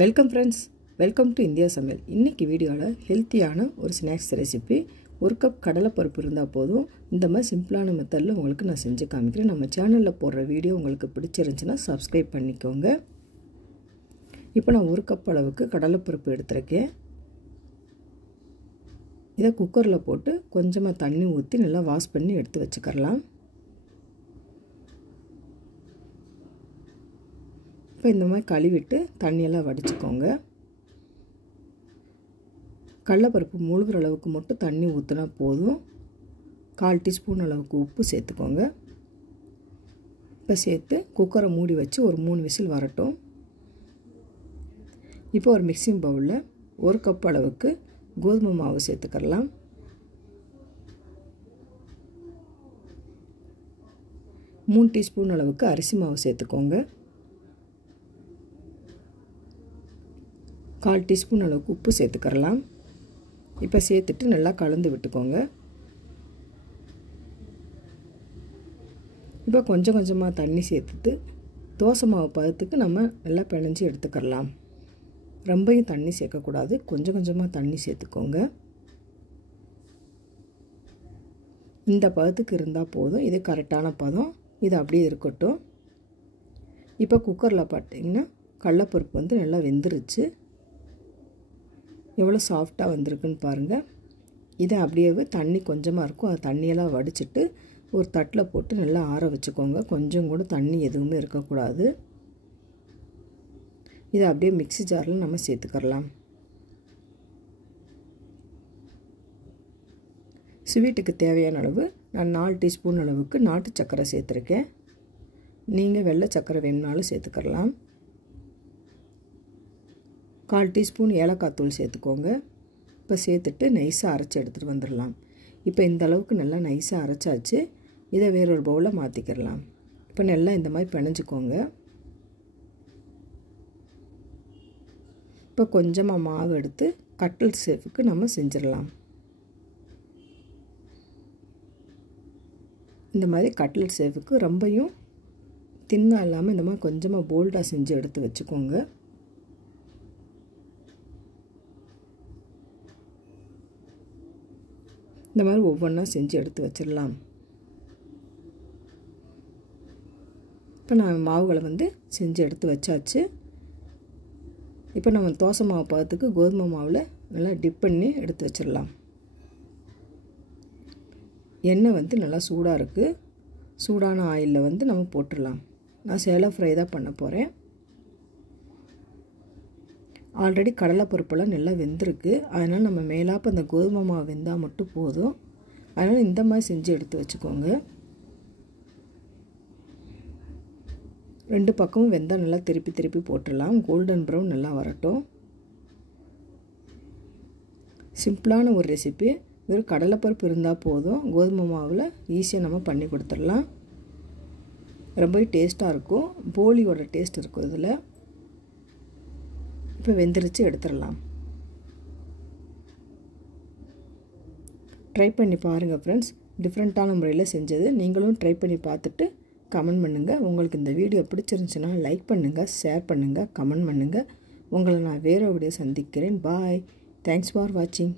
Welcome friends, welcome to India சமையல். இன்றைக்கி வீடியோவில் ஹெல்த்தியான ஒரு ஸ்நாக்ஸ் ரெசிபி. ஒரு கப் கடலைப்பருப்பு இருந்தால் போதும். இந்த மாதிரி சிம்பிளான மெத்தடில் உங்களுக்கு நான் செஞ்சு காமிக்கிறேன். நம்ம சேனலில் போடுற வீடியோ உங்களுக்கு பிடிச்சிருந்துச்சுன்னா சப்ஸ்கிரைப் பண்ணிக்கோங்க. இப்போ நான் ஒரு கப் அளவுக்கு கடலைப்பருப்பு எடுத்துருக்கேன். இதை குக்கரில் போட்டு கொஞ்சமாக தண்ணி ஊற்றி நல்லா வாஷ் பண்ணி எடுத்து வச்சுக்கலாம். இப்போ இந்த மாதிரி கழுவிட்டு தண்ணியெல்லாம் வடிச்சுக்கோங்க. கடலைப்பருப்பு முழுகிற அளவுக்கு மட்டும் தண்ணி ஊற்றினா போதும். 1/4 டீஸ்பூன் அளவுக்கு உப்பு சேர்த்துக்கோங்க. இப்போ சேர்த்து குக்கரை மூடி வச்சு ஒரு 3 விசில் வரட்டும். இப்போ ஒரு மிக்சிங் பவுலில் 1 கப் அளவுக்கு கோதுமை மாவு சேர்த்துக்கலாம். மூணு டீஸ்பூன் அளவுக்கு அரிசி மாவு சேர்த்துக்கோங்க. 1/4 டீஸ்பூன் அளவுக்கு உப்பு சேர்த்துக்கலாம். இப்போ சேர்த்துட்டு நல்லா கலந்து விட்டுக்கோங்க. இப்போ கொஞ்சம் கொஞ்சமாக தண்ணி சேர்த்துட்டு தோசை மாவு பதத்துக்கு நம்ம நல்லா பிணைஞ்சி எடுத்துக்கலாம். ரொம்பவும் தண்ணி சேர்க்கக்கூடாது, கொஞ்சம் கொஞ்சமாக தண்ணி சேர்த்துக்கோங்க. இந்த பதத்துக்கு இருந்தால் போதும். இது கரெக்டான பதம். இது அப்படியே இருக்கட்டும். இப்போ குக்கரில் பார்த்தீங்கன்னா கடலைப்பருப்பு நல்லா வெந்துருச்சு. எவ்வளோ சாஃப்டாக வந்திருக்குன்னு பாருங்கள். இதை அப்படியே தண்ணி கொஞ்சமாக இருக்கும், அது தண்ணியெல்லாம் வடிச்சிட்டு ஒரு தட்டில் போட்டு நல்லா ஆற வச்சுக்கோங்க. கொஞ்சம் கூட தண்ணி எதுவுமே இருக்கக்கூடாது. இதை அப்படியே மிக்ஸி ஜாரில் நம்ம சேர்த்துக்கலாம். ஸ்வீட்டுக்கு தேவையான அளவு நான் 4 டீஸ்பூன் அளவுக்கு நாட்டு சர்க்கரை சேர்த்துருக்கேன். நீங்கள் வெள்ளை சர்க்கரை வேணுனாலும் சேர்த்துக்கலாம். 1/4 டீஸ்பூன் ஏலக்காய் தூள் சேர்த்துக்கோங்க. இப்போ சேர்த்துட்டு நைஸாக அரைச்சி எடுத்துகிட்டு வந்துடலாம். இப்போ இந்த அளவுக்கு நல்லா நைஸாக அரைச்சாச்சு. இதை வேறொரு பவுலில் மாற்றிக்கிடலாம். இப்போ நல்லா இந்த மாதிரி பிணைஞ்சிக்கோங்க. இப்போ கொஞ்சமாக மாவு எடுத்து கட்லட் ஷேப்புக்கு நம்ம செஞ்சிடலாம். இந்த மாதிரி கட்லட் ஷேப்புக்கு ரொம்பவும் தின்னாக இல்லாமல் இந்த மாதிரி கொஞ்சமாக போல்டாக செஞ்சு எடுத்து வச்சுக்கோங்க. இந்த மாதிரி ஒவ்வொன்றா செஞ்சு எடுத்து வச்சிடலாம். இப்போ நான் மாவுகளை செஞ்சு எடுத்து வச்சாச்சு. இப்போ நம்ம தோசை மாவு பதத்துக்கு கோதுமை மாவில் நல்லா டிப் பண்ணி எடுத்து வச்சிடலாம். எண்ணெய் நல்லா சூடாக இருக்குது. சூடான ஆயிலில் நம்ம போட்டுடலாம். நான் சேலோ ஃப்ரை தான் பண்ண போகிறேன். ஆல்ரெடி கடலைப்பருப்பெல்லாம் நல்லா வெந்திருக்கு. அதனால் நம்ம மேலாப்ப அந்த கோதுமை மாவு வெந்தால் மட்டும் போதும். அதனால் இந்த மாதிரி செஞ்சு எடுத்து வச்சுக்கோங்க. 2 பக்கமும் வெந்தால் நல்லா திருப்பி திருப்பி போட்டுடலாம். கோல்டன் ப்ரௌன் நல்லா வரட்டும். சிம்பிளான ஒரு ரெசிபி. வெறும் கடலைப்பருப்பு இருந்தால் போதும். கோதுமை மாவில் ஈஸியாக நம்ம பண்ணி கொடுத்துடலாம். ரொம்பவே டேஸ்ட்டாக இருக்கும். போலியோட டேஸ்ட் இருக்கும் இதில். இப்போ வெந்திரிச்சு எடுத்துடலாம். ட்ரை பண்ணி பாருங்கள் ஃப்ரெண்ட்ஸ். டிஃப்ரெண்ட்டான முறையில் செஞ்சது. நீங்களும் ட்ரை பண்ணி பார்த்துட்டு கமெண்ட் பண்ணுங்கள். உங்களுக்கு இந்த வீடியோ பிடிச்சிருந்துச்சுன்னா லைக் பண்ணுங்கள், ஷேர் பண்ணுங்கள், கமெண்ட் பண்ணுங்கள். உங்களை நான் வேறு வீடியோ சந்திக்கிறேன். பாய். தேங்க்ஸ் ஃபார் வாட்சிங்.